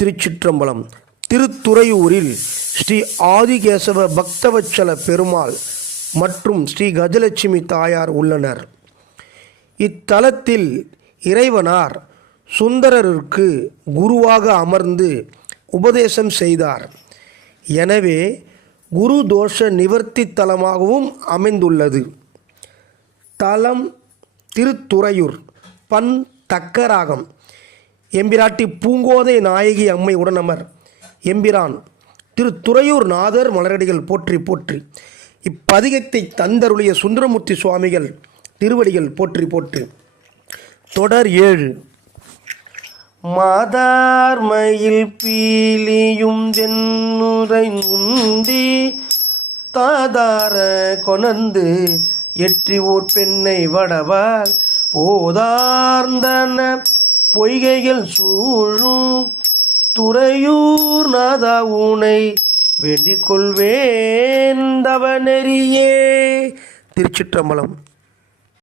திருச்சிற்றம்பலம். திருத்துறையூரில் ஸ்ரீ ஆதிகேசவ பக்தவச்சல பெருமாள் மற்றும் ஸ்ரீ கஜலட்சுமி தாயார் உள்ளனர். இத்தலத்தில் இறைவனார் சுந்தரருக்கு குருவாக அமர்ந்து உபதேசம் செய்தார். எனவே குரு தோஷ நிவர்த்தி தலமாகவும் அமைந்துள்ளது. தலம் திருத்துறையூர். பண் தக்கராகம். எம்பிராட்டி பூங்கோதை நாயகி அம்மை உடனமர் எம்பிரான் திருத்துறையூர் நாதர் மலரடிகள் போற்றி போற்றி. இப்பதிகத்தை தந்தருளிய சுந்தரமூர்த்தி சுவாமிகள் திருவடிகள் போற்றி போற்றி. தொடர் 7. மாதார்மயில் பீலியும் தென்னுரை உந்தி தாதார கொணர்ந்து எற்றி ஊர் பெண்ணை வடவால் போதார்ந்தன பொய்கைகள் சூழும் துறையூர் நாதா ஊனை வேண்டிக் கொள்வேன் தவ நெறியே. திருச்சிற்றம்பலம்.